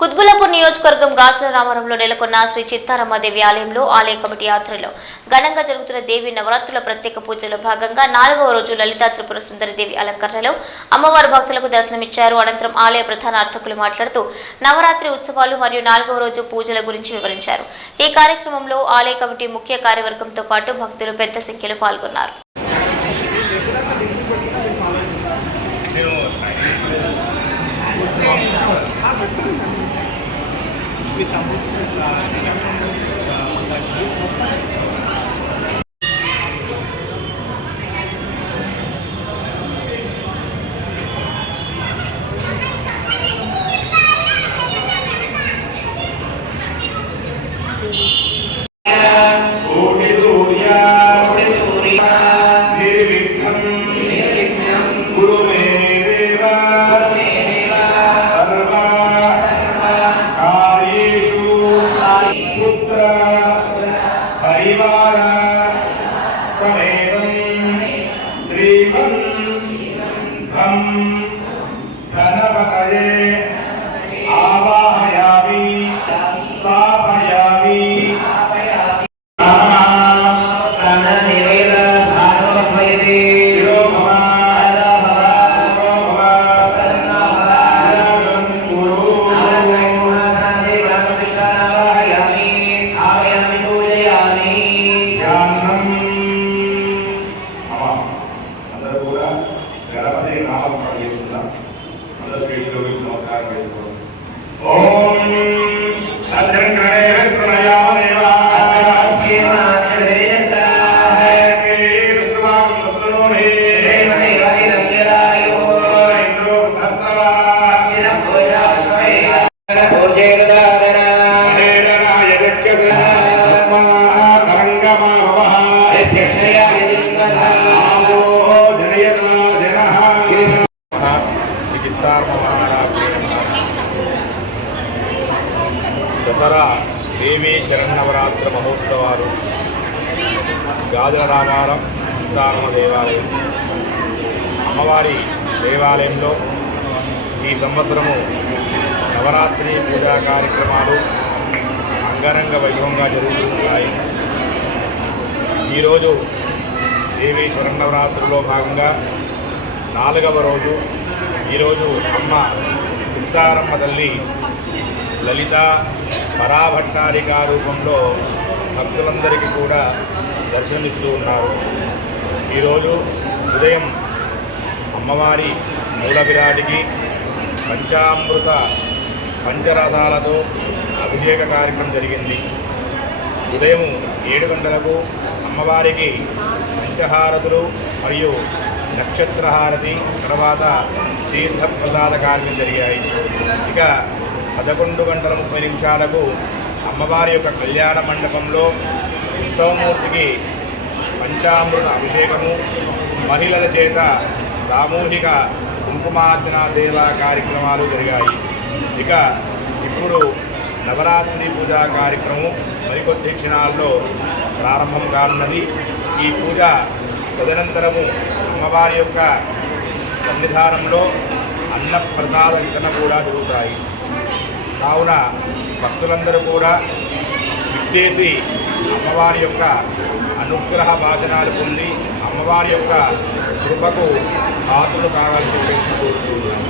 కుత్బుల్లాపూర్ నియోజకవర్గం గాజుల రామారంలో నెలకొన్న శ్రీ చిత్తారామదేవి ఆలయంలో ఆలయ కమిటీ ఆధ్వర్యంలో ఘనంగా జరుగుతున్న దేవి నవరాత్రుల ప్రత్యేక పూజలో భాగంగా 4వ రోజు లలితా త్రిపుర సుందరి దేవి అలంకరణలో అమ్మవారి భక్తులకు దర్శనమిచ్చారు. అనంతరం ఆలయ ప్రధాన అర్చకులు మాట్లాడుతూ నవరాత్రి ఉత్సవాలు మరియు 4వ రోజు పూజల గురించి వివరించారు. ఈ కార్యక్రమంలో ఆలయ కమిటీ ముఖ్య కార్యవర్గంతో పాటు భక్తులు పెద్ద సంఖ్యలో పాల్గొన్నారు. దసరా దేవీ శరన్నవరాత్రి మహోత్సవాలు గాజుల రామారం చిత్తారామ దేవాలయం అమ్మవారి దేవాలయంలో ఈ సంవత్సరము నవరాత్రి పూజా కార్యక్రమాలు అంగరంగ వైభవంగా జరుగుతున్నాయి. ఈరోజు దేవీ శరన్నవరాత్రిలో భాగంగా 4వ రోజు. ఈరోజు అమ్మ చిత్తారమ్మ తల్లి లలిత పరాభట్టారిక రూపంలో భక్తులందరికీ కూడా దర్శనమిస్తూ ఉన్నారు. ఈరోజు ఉదయం అమ్మవారి మూల విరాటికి పంచామృత పంచరసాలతో అభిషేక కార్యక్రమం జరిగింది. ఉదయం 7 గంటలకు అమ్మవారికి పంచహారతులు మరియు నక్షత్రహారతి, తర్వాత తీర్థప్రసాద కార్యక్రమం జరిగాయి. ఇక 11:30 అమ్మవారి యొక్క కళ్యాణ మండపంలో ఉత్సవమూర్తికి పంచామృత అభిషేకము, మహిళల చేత సామూహిక కుంకుమార్చన సేవా కార్యక్రమాలు జరిగాయి. ఇక ఇప్పుడు నవరాత్రి పూజా కార్యక్రమం మరికొద్ది క్షణాల్లో ప్రారంభం కానున్నది. ఈ పూజ తదనంతరము అమ్మవారి యొక్క సన్నిధానంలో అన్నప్రసాద వితరణ కూడా జరుగుతాయి. కావున భక్తులందరూ కూడా విచ్చేసి అమ్మవారి యొక్క అనుగ్రహ భాషణాలు పొంది అమ్మవారి యొక్క కృపకు పాత్రలు కావాలని కోరుతున్నాను.